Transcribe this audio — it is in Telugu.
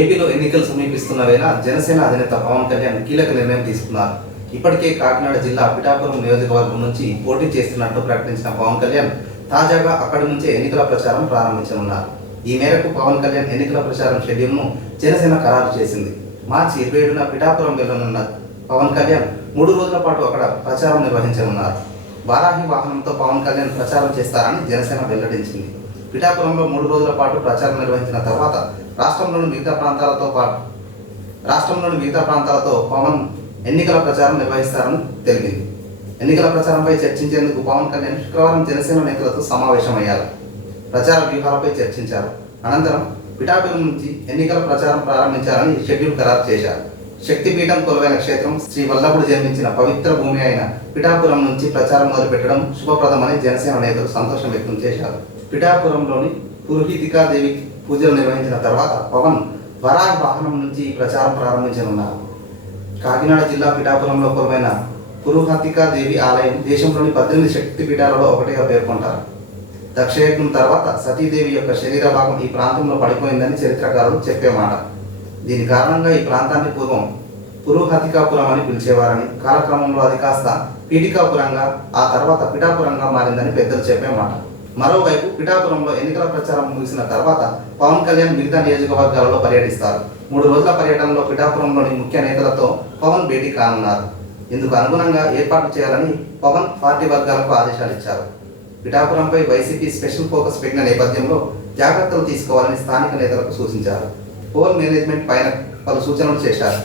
ఏపీలో ఎన్నికలు సమీపిస్తున్న వేళ జనసేన అధినేత పవన్ కళ్యాణ్ కీలక నిర్ణయం తీసుకున్నారు. ఇప్పటికే కాకినాడ జిల్లా పిఠాపురం నియోజకవర్గం నుంచి పోటీ చేస్తున్నట్టు ప్రకటించిన పవన్ కళ్యాణ్ తాజాగా అక్కడి నుంచే ఎన్నికల ప్రచారం ప్రారంభించనున్నారు. ఈ మేరకు పవన్ కళ్యాణ్ ఎన్నికల ప్రచారం షెడ్యూల్ను జనసేన ఖరారు చేసింది. మార్చి 27న పిఠాపురం వెళ్లనున్న పవన్ కళ్యాణ్ 3 రోజుల పాటు అక్కడ ప్రచారం నిర్వహించనున్నారు. వారాహి వాహనంతో పవన్ కళ్యాణ్ ప్రచారం చేస్తారని జనసేన వెల్లడించింది. పిఠాపురంలో 3 రోజుల పాటు ప్రచారం నిర్వహించిన తర్వాత రాష్ట్రంలోని మిగతా ప్రాంతాలతో పవన్ ఎన్నికల ప్రచారం నిర్వహిస్తారని తెలిపింది. ఎన్నికల ప్రచారంపై చర్చించేందుకు పవన్ కళ్యాణ్ శుక్రవారం జనసేన నేతలతో సమావేశమయ్యారు. ప్రచార వ్యూహాలపై చర్చించారు. అనంతరం పిఠాపురం నుంచి ఎన్నికల ప్రచారం ప్రారంభించాలని షెడ్యూల్ ఖరారు చేశారు. శక్తిపీఠం కొలువైన క్షేత్రం శ్రీ వల్లభుడు జన్మించిన పవిత్ర భూమి అయిన పిఠాపురం నుంచి ప్రచారం మొదలుపెట్టడం శుభప్రదమని జనసేన నేతలు సంతోషం వ్యక్తం చేశారు. పిఠాపురంలోని పురోహితికాదేవి పూజలు నిర్వహించిన తర్వాత పవన్ వరాహి వాహనం నుంచి ఈ ప్రచారం ప్రారంభించనున్నారు. కాకినాడ జిల్లా పిఠాపురంలో కొలువైన పురోహితికాదేవి ఆలయం దేశంలోని 18 శక్తిపీఠాలలో ఒకటిగా పేర్కొంటారు. దక్షయజ్ఞం తర్వాత సతీదేవి యొక్క శరీర భాగం ఈ ప్రాంతంలో పడిపోయిందని చరిత్రకారులు చెప్పే మాట. దీని కారణంగా ఈ ప్రాంతాన్ని పూర్వం పురోహితికాపురం అని పిలిచేవారని, కాలక్రమంలో అది కాస్త పీఠికాపురంగా, ఆ తర్వాత పిఠాపురంగా మారిందని పెద్దలు చెప్పే మాట. మరోవైపు పిఠాపురంలో ఎన్నికల ప్రచారం ముగిసిన తర్వాత పవన్ కళ్యాణ్ మిగతా నియోజకవర్గాలలో పర్యటిస్తారు. 3 రోజుల పర్యటనలో పిఠాపురంలోని ముఖ్య నేతలతో పవన్ భేటీ కానున్నారు. ఇందుకు అనుగుణంగా ఏర్పాట్లు చేయాలని పవన్ పార్టీ వర్గాలకు ఆదేశాలు ఇచ్చారు. పిఠాపురంపై వైసీపీ స్పెషల్ ఫోకస్ పెట్టిన నేపథ్యంలో జాగ్రత్తలు తీసుకోవాలని స్థానిక నేతలకు సూచించారు. పోల్ మేనేజ్మెంట్ పైన పలు సూచనలు చేశారు.